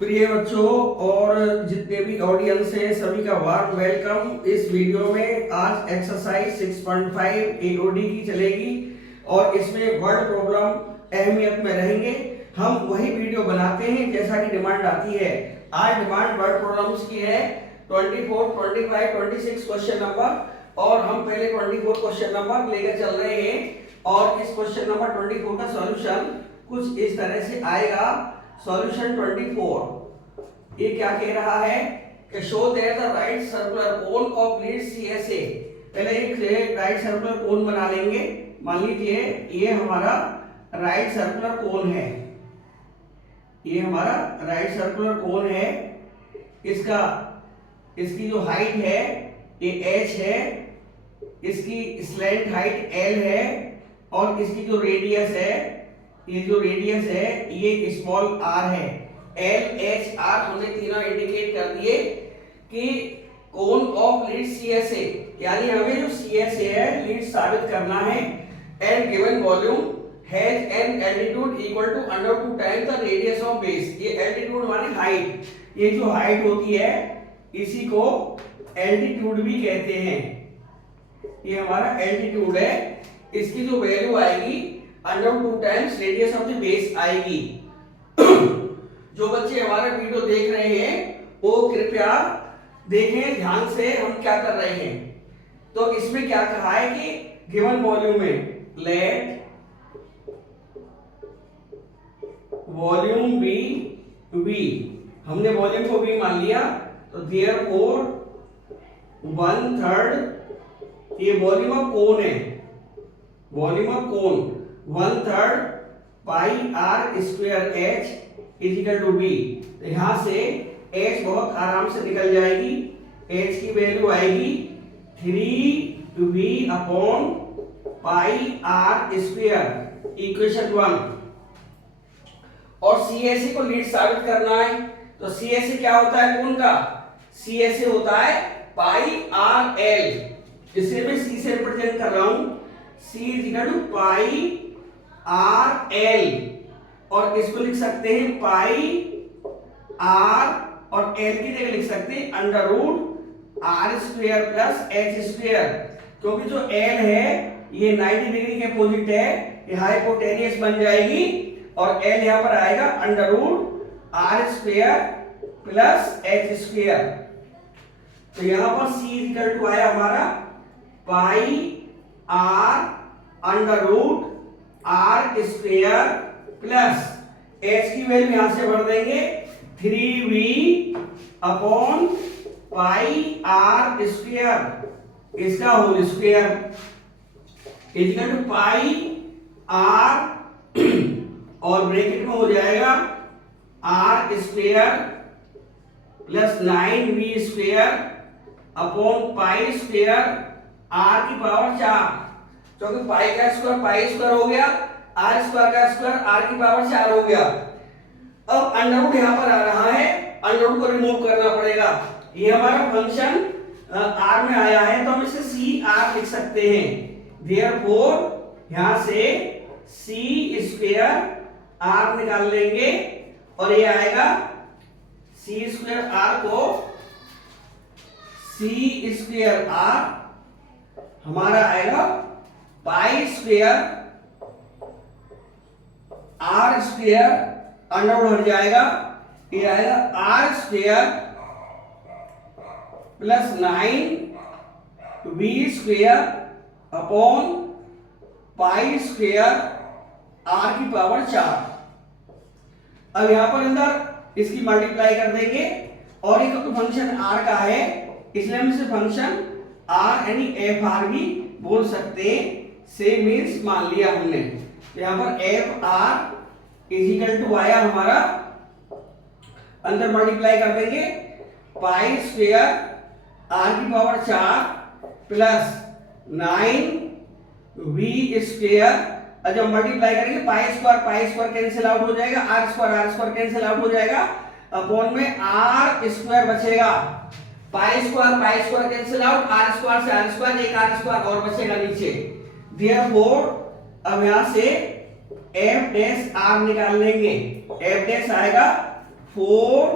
प्रिय बच्चों और जितने भी ऑडियंस हैं सभी का वार्म वेलकम। इस वीडियो में आज एक्सरसाइज 6.5 एओडी की चलेगी और इसमें वर्ड प्रॉब्लम अहमियत में रहेंगे। हम वही वीडियो बनाते हैं जैसा कि डिमांड आती है। आज डिमांड वर्ड प्रॉब्लम्स की है 24, 25, 26 क्वेश्चन नंबर और हम पहले 24 क्वेश्चन नंबर लेकर चल रहे हैं और इस क्वेश्चन नंबर 24 का सॉल्यूशन कुछ इस तरह से आएगा। सॉल्यूशन 24 ये क्या कह रहा है कि show that the right circular cone of lead CSA. पहले एक राइट सर्कुलर कोन बना लेंगे। मान लीजिए ये हमारा राइट सर्कुलर कोन है, ये हमारा राइट सर्कुलर कोन है। इसकी जो हाइट है ये h है, इसकी स्लैंट हाइट l है और इसकी जो रेडियस है ये स्मॉल r है। एल एच आर हमने तीनों इंडिकेट कर दिए कि कोन ऑफ लीड सीएसए, यानी हमें जो सीएसए है लीड साबित करना है। And given volume has an altitude equal to √2 times the radius of base. ये एल्टीट्यूड माने हाइट, ये जो हाइट होती है इसी को एल्टीट्यूड भी कहते हैं। ये हमारा एल्टीट्यूड है, इसकी जो वैल्यू आएगी √2 times radius of the base आएगी। जो बच्चे हमारा वीडियो देख रहे हैं वो कृपया देखें ध्यान से हम क्या कर रहे हैं। तो इसमें क्या कहा है कि गिवन वॉल्यूम में लेट वॉल्यूम बी वी, हमने वॉल्यूम को वी मान लिया तो देयरफॉर 1/3 ये वॉल्यूम ऑफ कोन है, volume of cone 1/3 pi are square H is equal to B. तो यहां से h बहुत आराम से निकल जाएगी, h की वैल्यू आएगी 3v upon pi are square equation 1। और सीएसए को लीड साबित करना है तो सीएसए क्या होता है कोन का? सीएसए होता है पाई आर एल, इसे मैं सी से रिप्रेजेंट कर रहा हूं। C is equal to pi r L और इसको लिख सकते हैं पाई आर और एल की जगह लिख सकते हैं √r² प्लस h², क्योंकि जो एल है ये 90 डिग्री के अपोजिट है, ये हाइपोटेनियस बन जाएगी और एल यहां पर आएगा √r² प्लस h²। तो यहां पर c इक्वल टू आया हमारा pi R √r² plus h की वैल्यू यहां से भर देंगे 3v अपॉन पाई r², इसका whole square equal to pi r और ब्रैकेट में हो जाएगा r² plus 9v² upon pi square r की पावर 4, क्योंकि पाई का स्क्वायर हो गया, आर स्क्वायर का स्क्वायर आर की पावर 4 हो गया। अब अंडरवुड यहां पर आ रहा है, अंडरवुड को रिमूव करना पड़ेगा। ये हमारा फंक्शन आर में आया है तो हम इसे सी आर लिख सकते हैं। देयरफॉर यहां से सी स्क्वायर आर निकाल लेंगे और ये आएगा सी स्क्वायर आर को सी स्क्वायर आर हमारा आएगा पाई स्क्वायर r² अंडरवुड हट जाएगा, ये आएगा r² plus 9v² upon pi square r की पावर 4। अब यहां पर अंदर इसकी मल्टीप्लाई कर देंगे और एक तो फंक्शन r का है इसलिए हम इसे फंक्शन r यानी fr भी बोल सकते हैं। सेम मींस मान लिया हमने, यहां पर fr इज इक्वल टू आया हमारा, अंदर मल्टीप्लाई कर देंगे पाई स्क्वायर r की पावर 4 प्लस 9v²। जब मल्टीप्लाई करेंगे पाई स्क्वायर कैंसिल आउट हो जाएगा, r² कैंसिल आउट हो जाएगा, अपॉन में r² बचेगा। Pi square cancel out, r² से r², एक r² और बचेगा नीचे। देयरफॉर अब यहां से f डैश r निकाल लेंगे, f डैश आएगा 4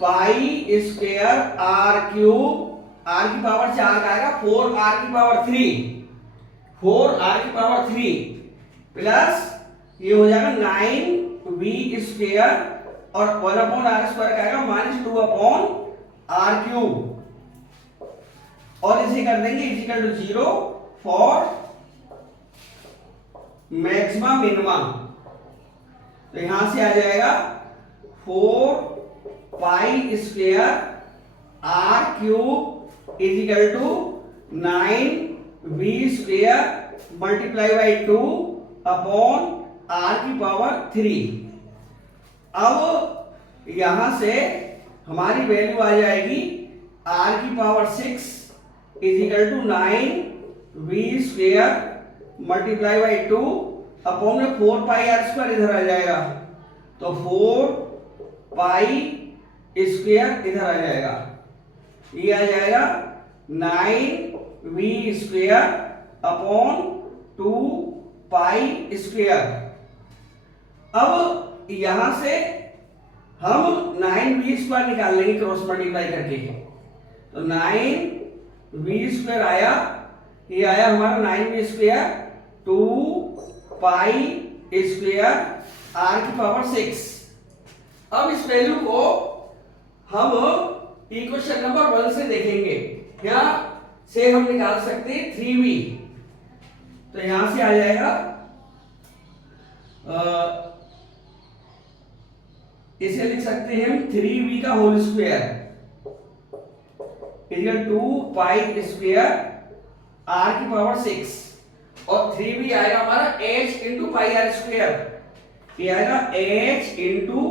pi square R cube, R की पावर 4 का आएगा 4 आर की पावर 3, 4 आर की पावर 3 प्लस ये हो जाएगा 9 वी स्क्वायर और 1 अपॉन आर स्क्वायर का आएगा -2 अपॉन आर क्यूब, और इसे कर देंगे equal to 0 for maximum minimum. तो यहां से आ जाएगा 4 pi square R cube equal to 9 V square multiply by 2 upon R की पावर 3। अब यहां से हमारी वैल्यू आ जाएगी आर की power 6 equal to 9 V square multiply by 2 upon में 4 पाई आर स्क्वायर इधर आ जाएगा, तो 4 पाई स्क्वायर इधर आ जाएगा, ये आ जाएगा 9 V square upon 2 pi square. अब यहां से हम 9 वी स्क्वायर निकाल लेंगे क्रॉस मल्टीप्लाई करके, तो 9 वी स्क्वायर आया, ये आया हमारा 9 V square 2 pi square are की पावर 6। अब इस वैल्यू को हम इक्वेशन नंबर 1 से देखेंगे, यहां से हम निकाल सकते हैं 3v, तो यहां से आ जाएगा इसे लिख सकते हैं हम 3v का whole square equal 2 pi square are की पावर 6, और 3v आएगा हमारा h into pi are square, ये आएगा h into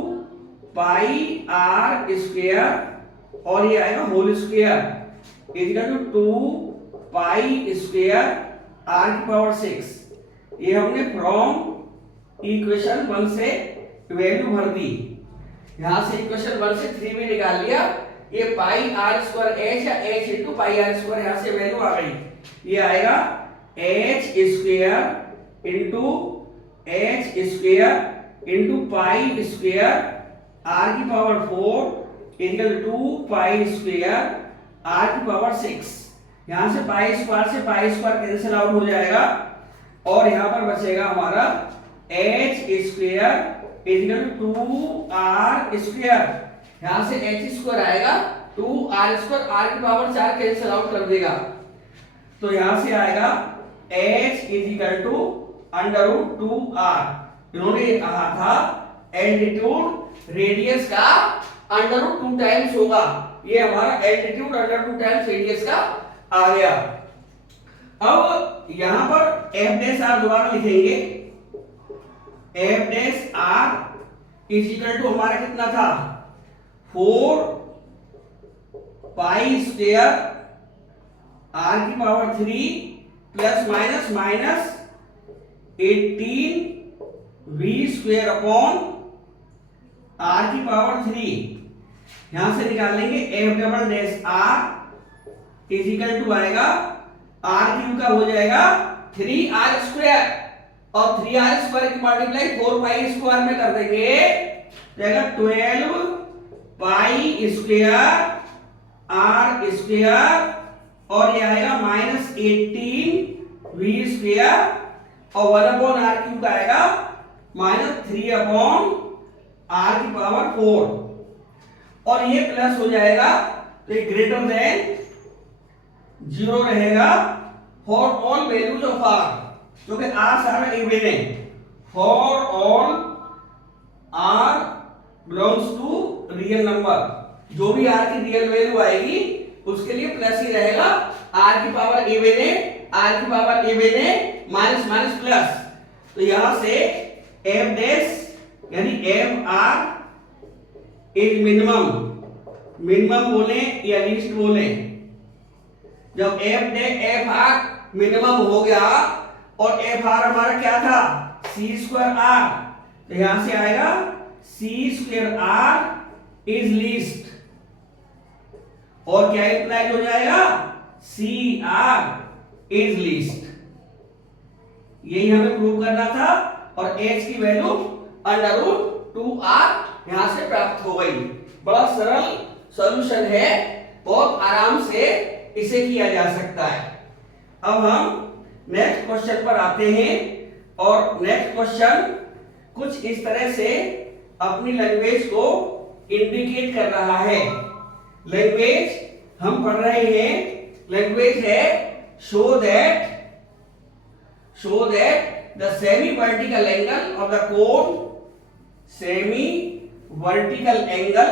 pi are square और ये आएगा whole square equal to 2 pi square are की पावर 6। ये हमने फ्रॉम इक्वेशन 1 से वैल्यू भर दी, यहां से इक्वेशन 1 से 3v निकाल लिया, ये पाई आर स्क्वायर h या h into pi are square, यहां से वैल्यू आ गई, ये आएगा h square into h square into pi square are की power 4 equal 2 pi square are की पावर 6। यहां से पाई स्क्वायर कैंसिल आउट हो जाएगा और यहां पर बचेगा हमारा h square equal 2 R square, यहां से h स्क्वायर आएगा 2 आर स्क्वायर, आर की पावर 4 कैंसिल आउट कर देगा, तो यहां से आएगा h equal to under root 2r। इन्होंने ये कहा था एल्टीट्यूड रेडियस का अंडर रूट 2 टाइम्स होगा, ये हमारा एल्टीट्यूड अंडर 2 टाइम्स रेडियस का आ गया। अब यहां पर f डैश r दोबारा लिखेंगे, f dash r is equal to हमारा कितना था 4 पाई स्क्वायर r की power 3 plus minus minus 18 v square upon r की पावर 3। यहां से निकाल लेंगे f double dash r is equal to आएगा r क्यूब का हो जाएगा 3r स्क्वायर और 3r स्क्वायर की मल्टीप्लाई 4 पाई स्क्वायर में कर देंगे, जाएगा 12 पाई स्क्वायर r स्क्वायर और ये आएगा -18 v स्क्वायर और 1 अपॉन r क्यूब का आएगा -3 अपॉन r की पावर 4 और ये प्लस हो जाएगा, तो ये ग्रेटर देन 0 रहेगा for all values of r, क्योंकि r सारा इवन है, for all r belongs to real number, जो भी r की रियल वैल्यू आएगी उसके लिए प्लस ही रहेगा, r की पावर इवन है, r की पावर इवन है, माइनस माइनस प्लस, तो यहां से f डैश यानी F R is minimum, minimum बोले या लीस्ट बोले, जब एफ आर मिनिमम हो गया और एफ आर हमारा क्या था सी स्क्वायर आर, तो यहां से आएगा सी स्क्वायर आर इज लीस्ट और क्या इम्प्लाइज हो जाएगा सी आर इज लीस्ट, यही हमें प्रूव करना था और एच की वैल्यू अंडर रूट 2r यहां से प्राप्त हो गई। बड़ा सरल सॉल्यूशन है, बहुत आराम से इसे किया जा सकता है। अब हम नेक्स्ट क्वेश्चन पर आते हैं और नेक्स्ट क्वेश्चन कुछ इस तरह से अपनी लैंग्वेज को इंडिकेट कर रहा है। लैंग्वेज हम पढ़ रहे हैं, लैंग्वेज है show that the semi vertical angle of the cone, semi vertical angle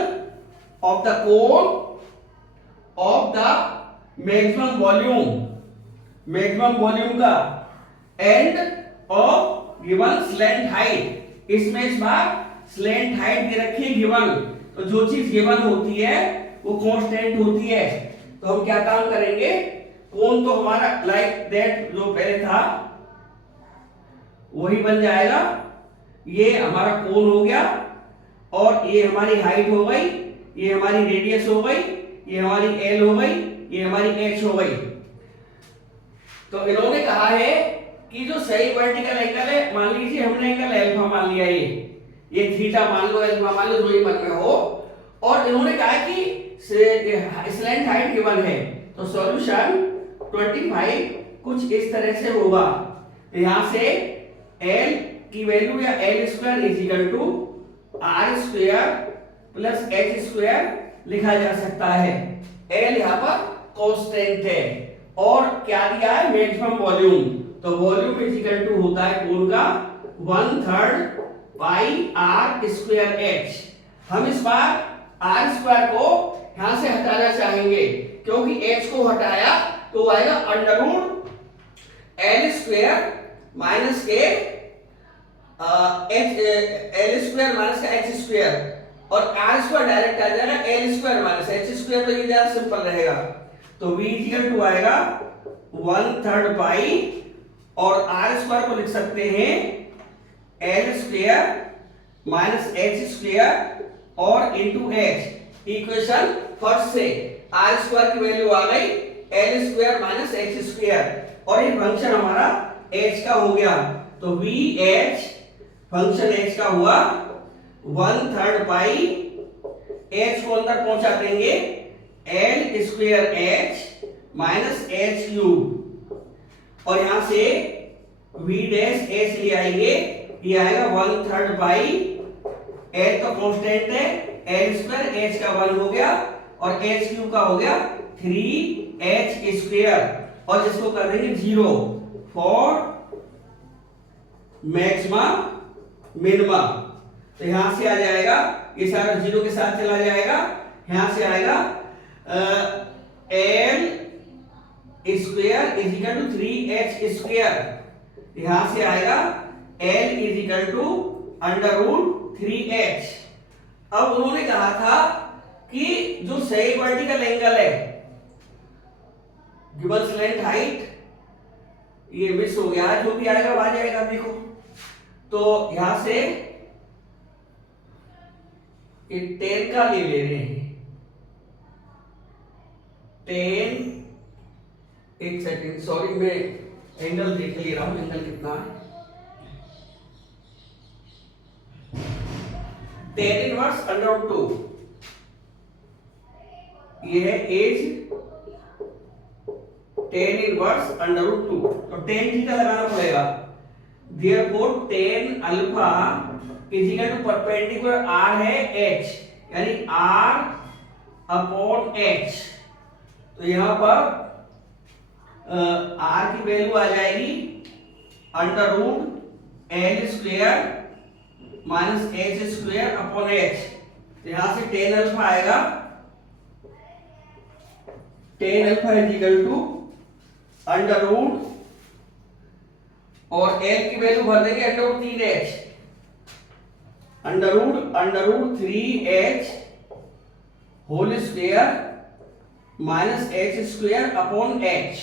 of the cone of the maximum volume का and of given slant height. इसमें इस बार स्लैंट हाइट दे रखी है गिवन, तो जो चीज गिवन होती है वो कांस्टेंट होती है। तो हम क्या काम करेंगे, कोन तो हमारा लाइक दैट जो पहले था वही बन जाएगा। ये हमारा कोन हो गया और ये हमारी हाइट हो गई, ये हमारी रेडियस हो गई, ये हमारी एल हो गई, ये हमारी एच हो गई। तो इन्होंने कहा है कि जो सही वर्टिकल एंगल है, मान लीजिए हमने एंगल अल्फा मान लिया, ये थीटा मान लो, अल्फा मान लो, जो ही मन में हो, और इन्होंने कहा कि स्लैंट हाइट गिवन है, तो सॉल्यूशन 25 कुछ इस तरह से होगा। तो यहां से L की वैल्यू या L square is equal to R square plus H square लिखा जा सकता है। L यहाँ पर कांस्टेंट है और क्या दिया है, मैक्सिमम वॉल्यूम। तो वॉल्यूम इज इक्वल टू होता है कोन का 1/3 पाई R स्क्वायर H। हम इस बार R स्क्वायर को यहां से हटाना चाहेंगे, क्योंकि H को हटाया तो आएगा under root L square minus के L स्क्वायर माइनस का H स्क्वायर, और R स्क्वायर डायरेक्ट आ जाएगा L square minus H square, तो ये ज्यादा सिंपल रहेगा। तो V इक्वल टू आएगा 1/3 पाई, और R स्क्वायर को लिख सकते हैं L square minus H square और इनटू H। इक्वेशन फर्स्ट से R स्क्वायर की वैल्यू आ गई L square minus H square, और ये फंक्शन हमारा H का हो गया। तो VH फंक्शन H का हुआ 1/3 पाई, H को अंदर पहुंचा देंगे L square H minus H cube, और यहां से V डैश H ले आएंगे, ये आएगा 1/3 पाई, H तो कांस्टेंट है, L स्क्वायर H का 1 हो गया, और H क्यूब का हो गया 3H स्क्वायर, और जिसको कर देंगे 0 फॉर मैक्सिमा मिनिमा। तो यहां से आ जाएगा, ये सारा 0 के साथ चला जाएगा, यहां से आएगा L square is equal to 3H square, यहां से आएगा L is equal to under root 3H। अब उन्होंने कहा था कि जो सही वर्टिकल एंगल है गिवन स्लैंट हाइट, ये मिस हो गया, जो भी आएगा वहां जाएगा। देखो तो यहां से 10 का ले रहे हैं, 10, एक सेकंड सॉरी, मैं एंगल देख ले रहा हूं, एंगल कितना है, 10 इनवर्स अंडर रूट 2, ये है एज 10 इनवर्स अंडर रूट 2, तो 10 थीटा लगाना पड़ेगा। Therefore tan alpha is equal to perpendicular R है H, यानी R अपॉन H। तो यहां पर R की वैल्यू आ जाएगी under root L square minus H square upon H। तो यहां से tan अल्फा आएगा, tan alpha is equal to under root, और L की वैल्यू भर देंगे under root 3H, under root 3H whole square minus H square upon H।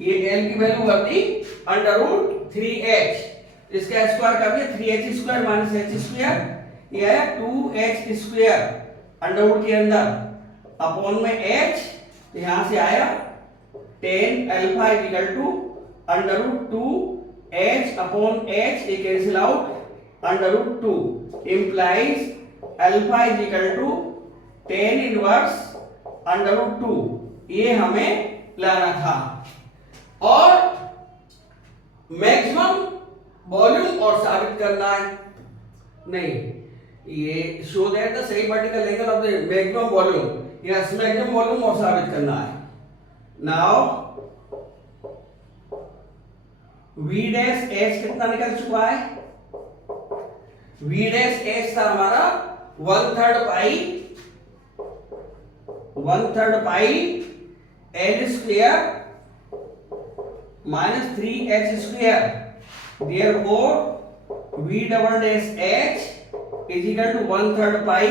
ये L की वैल्यू भर दी अंडर रूट 3H, इसका स्क्वायर कर दिया 3H square minus H square, ये आया 2H स्क्वायर अंडर रूट के अंदर अपॉन में H। तो यहां से आया tan alpha is equal to under root 2H upon H, ये cancel out, under root 2 implies alpha is equal to tan inverse under root 2। ये हमें लाना था। और मैक्सिमम वॉल्यूम और साबित करना है, नहीं, ये शो दैट द सही vertical angle of the maximum volume, yes maximum volume और साबित करना है। नाउ v डैश h कितना निकल चुका है? v डैश h था हमारा 1/3 pi l square minus 3h square. Therefore v double dash h is equal to 1/3 pi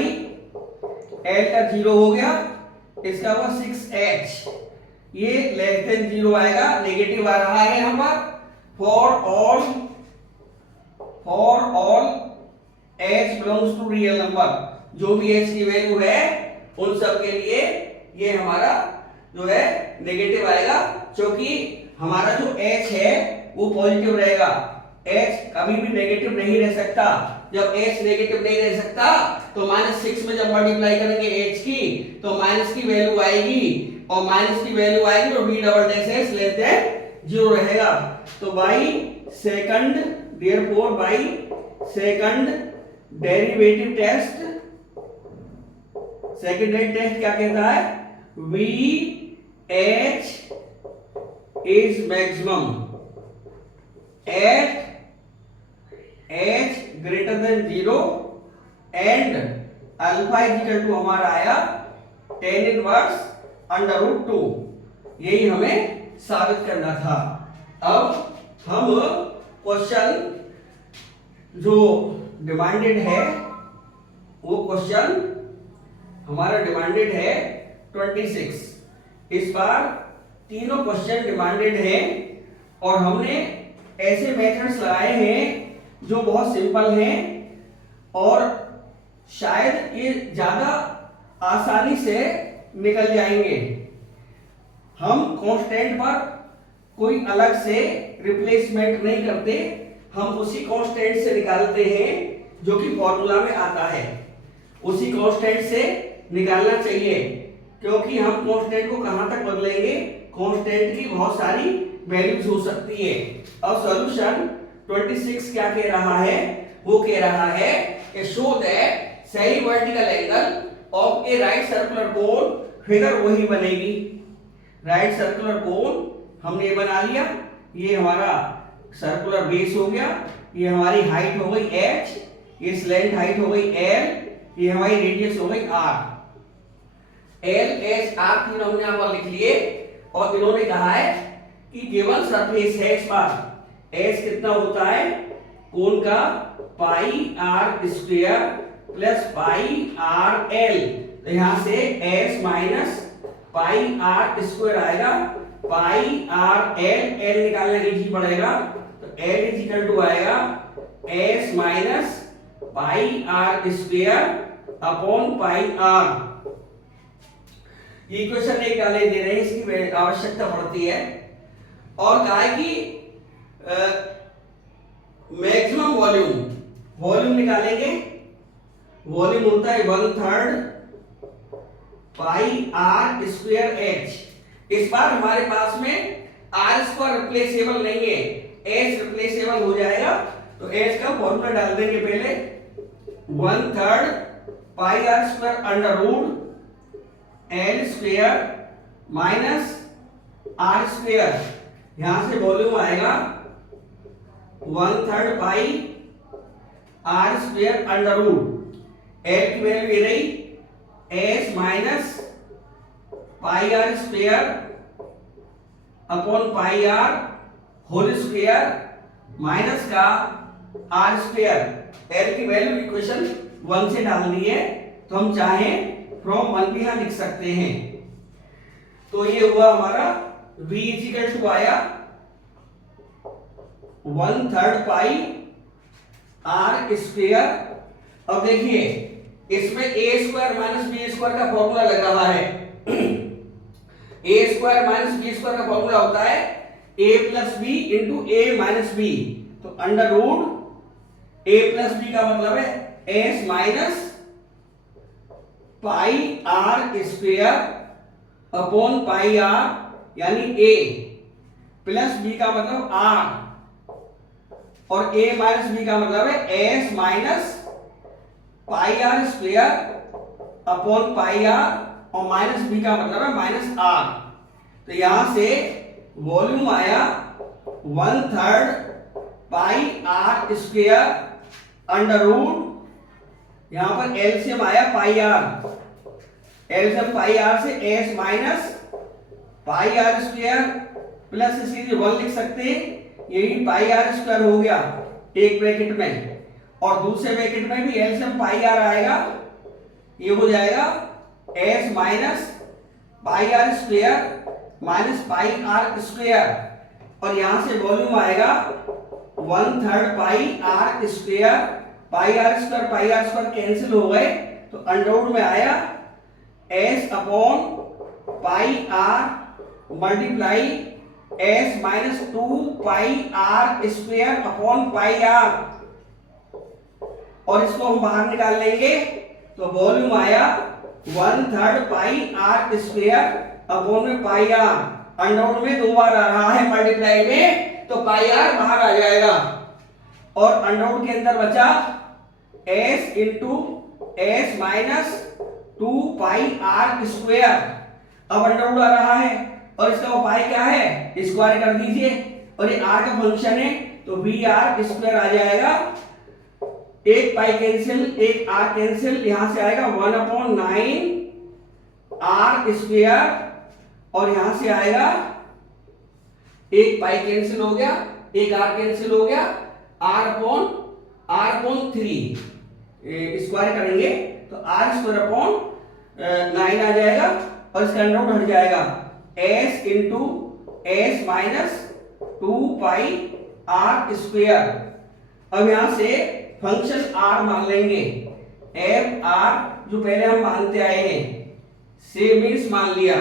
l का 0 हो गया, इसका हुआ 6h। ये लेस देन 0 आएगा, नेगेटिव आ रहा है यहां पर। For all h belongs to real number, जो भी h की वैल्यू है उन सब के लिए ये हमारा जो है नेगेटिव आएगा, क्योंकि हमारा जो h है वो पॉजिटिव रहेगा। h कभी भी नेगेटिव नहीं रह सकता। जब h नेगेटिव नहीं रह सकता तो -6 में जब मल्टीप्लाई करेंगे h की तो माइनस की वैल्यू आएगी, और माइनस की वैल्यू आएगी तो v double dash h less than 0 रहेगा। तो by second, therefore by second derivative test, second test क्या कहता है? v h is maximum at h greater than 0 and alpha is equal to हमारा आया tan इनवर्स अंडर रूट 2। यही हमें साबित करना था। अब हम क्वेश्चन जो डिमांडेड है वो क्वेश्चन हमारा डिमांडेड है 26। इस बार तीनों क्वेश्चन डिमांडेड हैं और हमने ऐसे मेथड्स लगाए हैं जो बहुत सिंपल हैं और शायद ये ज्यादा आसानी से निकल जाएंगे। हम कांस्टेंट पर कोई अलग से रिप्लेसमेंट नहीं करते, हम उसी कांस्टेंट से निकालते हैं जो कि फॉर्मूला में आता है। उसी कांस्टेंट से निकालना चाहिए, क्योंकि हम कांस्टेंट को कहां तक बदलेंगे, कांस्टेंट की बहुत सारी वैल्यूज हो सकती है। अब सॉल्यूशन 26 क्या कह रहा है? वो कह रहा है कि शो दैट सही vertical angle of A right circular cone, figure वही बनेगी। राइट सर्कुलर कोन हमने बना लिया, ये हमारा सर्कुलर बेस हो गया, ये हमारी हाइट हो गई h, ये स्लैंट हाइट हो गई l, ये हमारी रेडियस हो गई r। l h r तीनों हमने यहां पर लिख लिए और इन्होंने कहा है कि गिवन सरफेस है इस बार h कितना होता है कोन का पाई r square plus pi r l। तो यहां से s minus pi r square आएगा, पाई r l, l निकालना इजी पड़ेगा तो l इज इक्वल टू आएगा s minus pi r square upon pi r। Equation एक डाले दे रहे हैं, इसकी आवश्यकता पड़ती है। और कहा है कि मैक्सिमम वॉल्यूम निकालेंगे, वॉल्यूम होता है 1/3 पाई r स्क्वायर h। इस बार हमारे पास में r स्क्वायर रिप्लेसेबल नहीं है, h रिप्लेसेबल हो जाएगा, तो h का फॉर्मूला डाल देंगे पहले 1/3 pi r square under root l square minus r square. यहां से वॉल्यूम आएगा 1/3 pi r square under root, l की वैल्यू ये रही s minus pi r square upon pi r whole square minus का r स्क्वायर। l की value equation 1 से डाल दी है, तो हम चाहें फ्रॉम 1 भी यहां लिख सकते हैं। तो ये हुआ हमारा v इज इक्वल टू आया 1/3 पाई r स्क्वायर। अब देखिए इसमें a square minus b square का फॉर्मूला लग रहा है। a square minus b square का फॉर्मूला होता है a plus b into a minus b। तो under root A plus B का मतलब है S minus pi are square upon pi R यानी ए, प्लस बी का मतलब आर, और ए माइनस बी का मतलब है S minus pi are square upon pi are, और माइनस बी का मतलब है माइनस आर। तो यहां से वॉल्यूम आया 1/3 pi are square under root, यहां पर एलसीएम आया pi R, LCM pi R से S minus pi are square plus सीधे 1 लिख सकते हैं, यही पाई आर स्क्वायर हो गया एक ब्रैकेट में, और दूसरे ब्रैकेट में भी एलसीएम पाई आर आएगा, ये हो जाएगा S minus pi are square minus pi are square, और यहां से वॉल्यूम आएगा 1/3 pi are square, pi are square cancel हो गए, तो अंडरवुड में आया S upon pi r multiply S minus 2 pi are square upon pi are, और इसको हम बाहर निकाल लेंगे, तो वॉल्यूम आया 1/3 पाई आर स्क्वेयर अपॉन में पाई आर, अंडरवुड में 2 बार आ रहा है मल्टीप्लाई में, तो पाई आर बाहर आ जाएगा, और अंडरवुड के अंदर बचा S into S minus 2 pi are square, अब अंडरवुड आ रहा है, और इसका उपाय क्या है, स्क्वायर कर दीजिए, और ये आर का फंक्शन है तो बी आर स्क्वायर आ जाएगा, एक पाई कैंसिल एक आर कैंसिल, यहां से आएगा 1/9 आर स्क्वायर, और यहां से आएगा एक पाई कैंसिल हो गया, एक आर कैंसिल हो गया, आर अपॉन 3 स्क्वायर करेंगे तो आर स्क्वायर अपॉन 9 आ जाएगा, और इसका अंडर हट जाएगा S into S minus 2 pi are square. अब यहां से फंक्शन आर मान लेंगे, एफ आर जो पहले हम मानते आए हैं, सेम मीन्स मान लिया,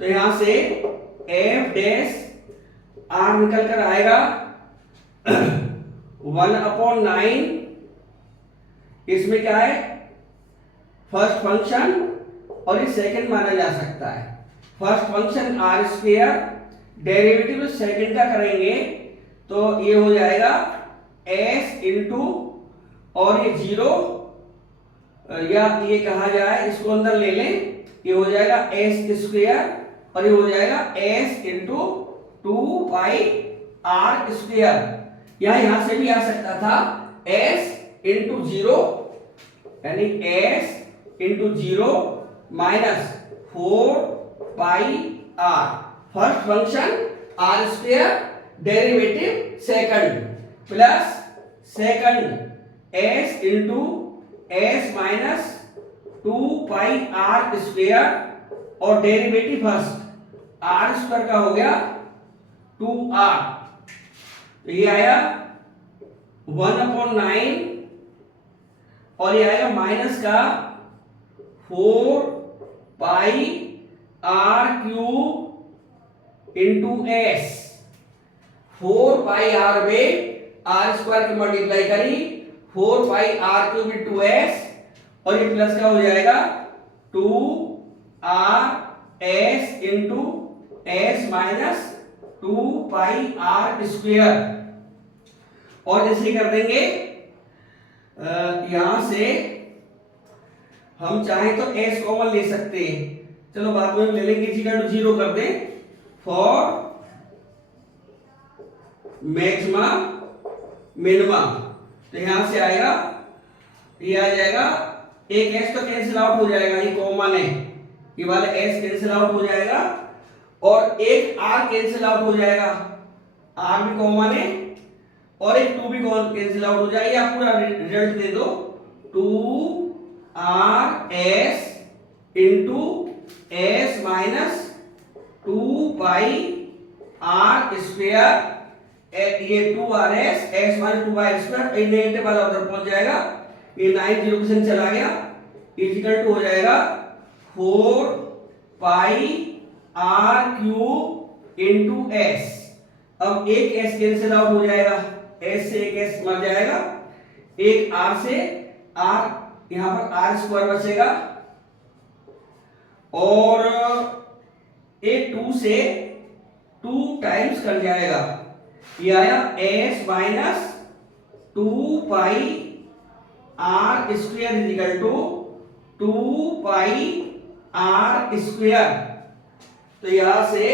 तो यहां से एफ डैश आर निकल कर आएगा 1/9, इसमें क्या है फर्स्ट फंक्शन, और ये सेकंड माना जा सकता है, first function R square, derivative second का करेंगे तो ये हो जाएगा एस इंटू, और ये 0 या ये कहा जाए इसको अंदर ले लें, ये हो जाएगा एस स्क्वायर, और ये हो जाएगा S into 2 pi are square, यहां से भी आ सकता था एस इंटू 0 यानी S into 0 minus 4 pi R, first function R square derivative second plus second S into S minus 2 pi are square, और डेरिवेटिव फर्स्ट आर स्क्वायर का हो गया 2r, तो ये आया 1/9, और ये आएगा माइनस का 4 pi are cube into S, 4 pi r में आर स्क्वायर की मल्टीप्लाई करी 4 pi are cube into S, और ये प्लस का हो जाएगा 2r S into S minus 2 pi are square, और ऐसे कर देंगे, यहां से हम चाहें तो एस कॉमन ले सकते हैं, चलो बाद में ले लेंगे, इक्वल टू 0 कर दें फॉर मैक्सिमम मिनिमम, तो यहां से आएगा ये आ जाएगा, एक एस तो कैंसिल आउट हो जाएगा, ये कॉमन है, ये वाला एस कैंसिल आउट हो जाएगा, और एक आर कैंसिल आउट हो जाएगा, आर भी कॉमन है, और एक 2 भी कैंसिल आउट हो जाएगा, आप पूरा रिजल्ट दे दो 2r s into S minus 2 pi are square, ये 2rs s minus 2 pi square, ये नेगेटिव वाला उधर पहुंच जाएगा, ये 9 0 के संग चला गया, इक्वल टू हो जाएगा 4 pi are cube into S, अब एक एस कैंसिल आउट हो जाएगा, एस से एक एस मर जाएगा, एक आर से आर, यहां पर आर स्क्वायर बचेगा, और एक 2 से 2 टाइम्स कट जाएगा, ये आया S minus 2 pi are square is equal to 2 pi are square. तो यहां से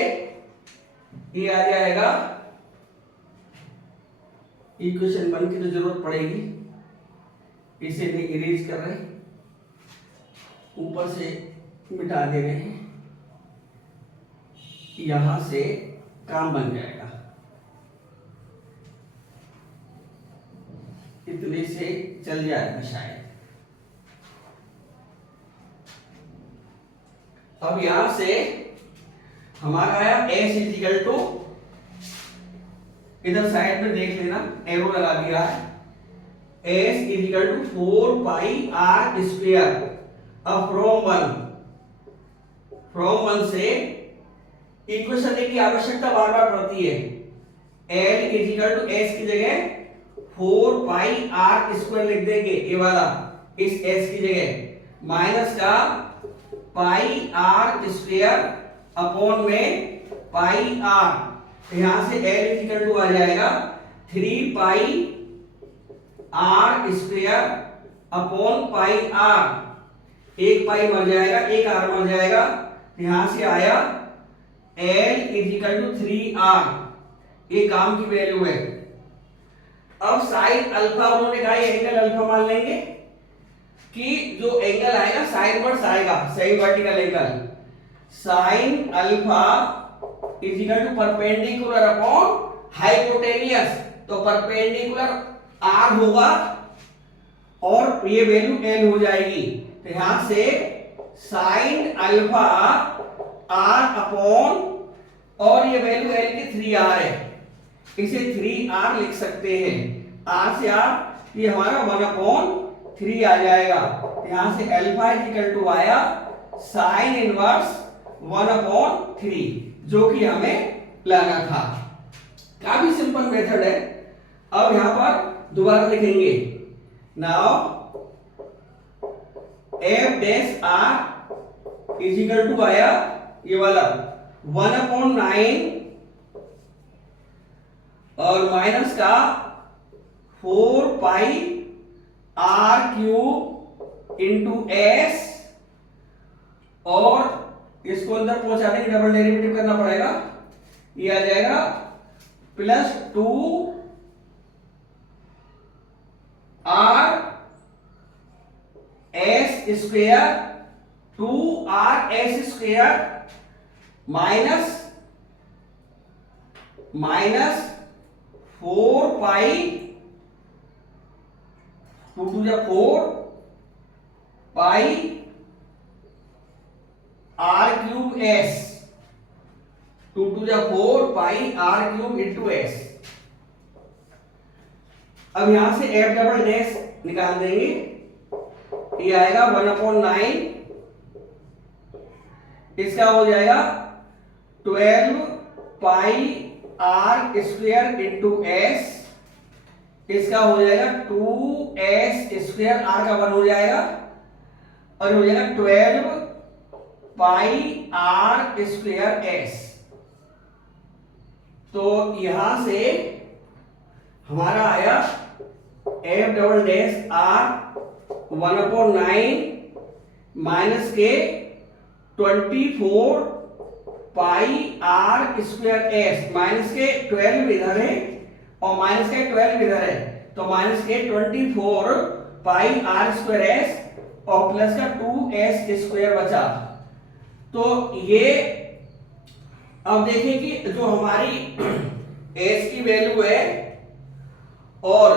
ये आ जाएगा, इक्वेशन 1 की तो जरूरत पड़ेगी, इसे भी इरेज कर रहे हैं, ऊपर से मिटा दे रहे हैं, यहां से काम बन जाएगा, इतने से चल जाएगा शायद। अब यहां से हमारा आया s इज इक्वल टू, इधर साइड में देख लेना एरो लगा दिया है, s is equal to 4 pi are square. अब फ्रॉम वन से इक्वेशन की आवश्यकता बार बार पड़ती है, l is equal to s की जगह 4 पाई आर स्क्वायर लिख देंगे, ये वाला इस s की जगह, माइनस का पाई आर स्क्वायर अपॉन में पाई आर, यहां से l इज इक्वल टू आ जाएगा 3 pi are square upon pi r, एक पाई मर जाएगा, एक आर मर जाएगा, यहां से आया l is equal to 3r, ये काम की वैल्यू है। अब साइन अल्फा उन्होंने कहा एंगल अल्फा मान लेंगे कि जो एंगल आएगा साइन वर्स आएगा, सही vertical angle, sine alpha is equal to perpendicular upon hypotenuse, तो परपेंडिकुलर आर होगा और ये वैल्यू एल हो जाएगी, तो यहां से साइन अल्फा आर अपॉन, और ये वैल्यू एल की 3r है, इसे 3r लिख सकते हैं, r से r ये हमारा 1/3 आ जाएगा, यहां से अल्फा इज इक्वल टू आया साइन इनवर्स 1/3, जो कि हमें लाना था। काफी सिंपल मेथड है। अब यहां पर दोबारा लिखेंगे, now F dash R is equal to आया ये वाला 1/9 और माइनस का 4 pi are cube into S, और इसको अंदर पहुंचाने के डबल डेरिवेटिव करना पड़ेगा, ये आ जाएगा plus 2 R S square 2 R S square minus 4 pi 2 टू जा 4 पाई आर क्यूब एस, 2 टू जा 4 pi are cube into S. अब यहां से एफ डबल डैश निकाल देंगे, ये आएगा 1/9, इसका हो जाएगा 12 pi are square into S, इसका हो जाएगा 2s स्क्वायर, आर का 1 हो जाएगा, और हो जाएगा 12 पाई आर स्क्वायर एस। तो यहां से हमारा आया F double dash R 1/9 minus के 24 pi are square S, minus के 12 इधर है और माइनस के 12 इधर है, तो माइनस के 24 पाई आर स्क्वायर एस और प्लस का 2s स्क्वायर बचा। तो ये अब देखें कि जो हमारी s की वैल्यू है और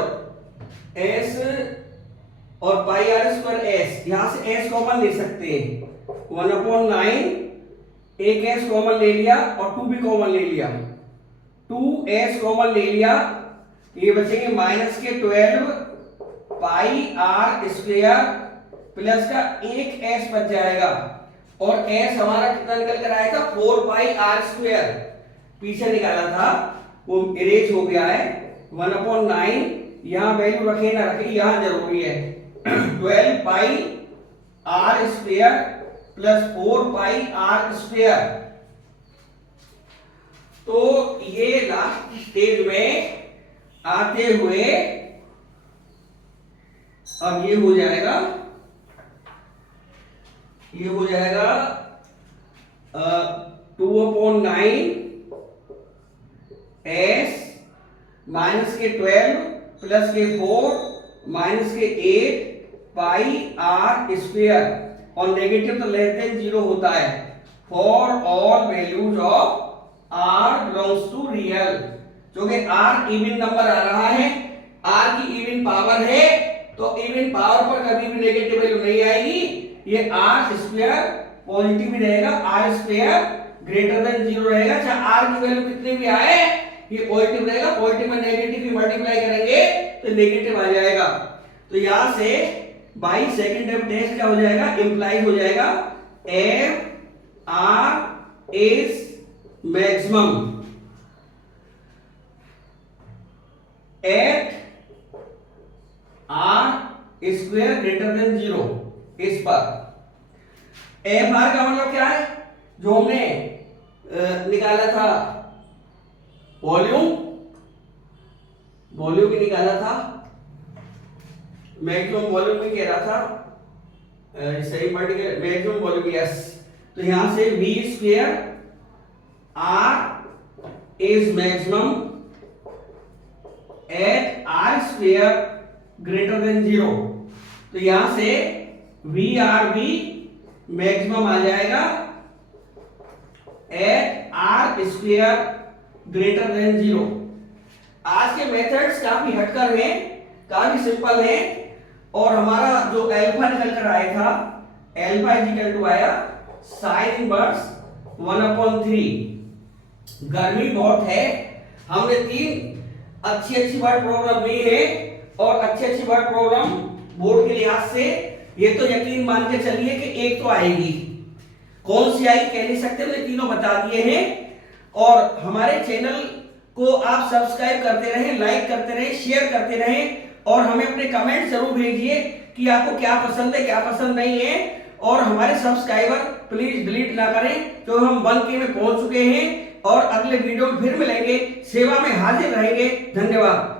s और पाई आर स्क्वायर एस, यहां से s कॉमन ले सकते हैं, 1/9 एक s कॉमन ले लिया और 2 भी कॉमन ले लिया, 2s कॉमन ले लिया, ये बचेंगे माइनस के 12 पाई आर स्क्वायर प्लस का एक s बच जाएगा, और s हमारा कितना निकल कर आया था 4 पाई आर स्क्वायर, पीछे निकाला था वो इरेज हो गया है, 1/9 यहाँ वैल्यू रखे ना रखे यहाँ जरूरी है। 12 pi are square plus 4 pi are square. तो ये लास्ट स्टेज में आते हुए अब ये हो जाएगा 2/9 एस माइनस के 12 प्लस के 4 माइनस के 8 पाई आर स्क्वायर, और नेगेटिव तो लेस देन 0 होता है for all values of R belongs to real. क्योंकि आर इवन नंबर आ रहा है, आर की इवन पावर है, तो इवन पावर पर कभी भी नेगेटिव वैल्यू नहीं आएगी। ये आर स्क्वायर पॉजिटिव ही रहेगा, आर स्क्वायर ग्रेटर देन 0 रहेगा, चाहे आर की वैल्यू कितनी भी आए ये पॉजिटिव रहेगा। पॉजिटिव में नेगेटिव भी मल्टीप्लाई करेंगे तो नेगेटिव आ जाएगा। तो यहां से बाई सेकंड टर्म टेस्ट क्या हो जाएगा, इंप्लाई हो जाएगा F R is maximum at R square greater than 0। इस पर एफ आर का मतलब क्या है, जो हमने निकाला था वॉल्यूम भी निकाला था, मैक्सिमम वॉल्यूम भी कह रहा था, सही पर्टिकुलर मैक्सिमम वॉल्यूम यस। तो यहां से V square R is maximum at R square greater than 0। तो यहां से वी आर भी मैक्सिमम आ जाएगा at R square greater than 0। आज के मेथड्स काफी हटकर हैं, काफी सिंपल हैं, और हमारा जो एल्फा निकल कर आया था, एल्फा इज इक्वल टू आया साइन इनवर्स 1/3। गर्मी बहुत है, हमने 3 अच्छी वर्ड प्रॉब्लम ली है, और अच्छी वर्ड प्रॉब्लम बोर्ड के लिहाज से ये तो यकीन मान के चलिए कि एक तो आएगी। कौन सी आई कह नहीं सकते, हमने तीनों बता दिए हैं। और हमारे चैनल को आप सब्सक्राइब करते रहें, लाइक करते रहें, शेयर करते रहें, और हमें अपने कमेंट जरूर भेजिए कि आपको क्या पसंद है क्या पसंद नहीं है। और हमारे सब्सक्राइबर प्लीज डिलीट ना करें, तो हम 1K में पहुंच चुके हैं, और अगले वीडियो में फिर मिलेंगे, सेवा में हाजिर रहेंगे। धन्यवाद।